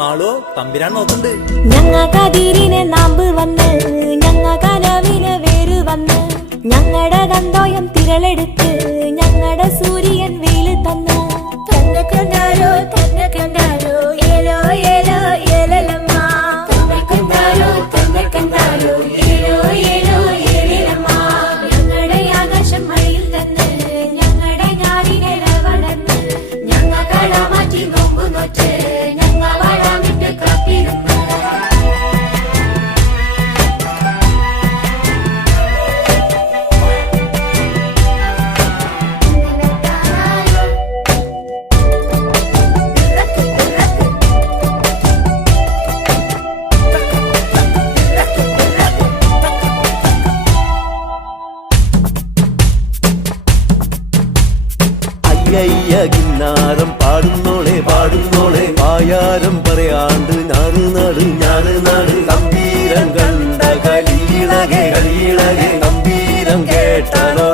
മാളോ തമ്പിരാൻ നോക്കുന്നുണ്ട്. പാടിയ പാടുന്നോളെ പാടുന്നോളെ. പായാരം പറയാണ്ട് ഞാറ് നാട് ഞാറ് നാട്. തമ്പീരം കണ്ട കലീളകെ കലീളകെ തമ്പീരം കേട്ടനോ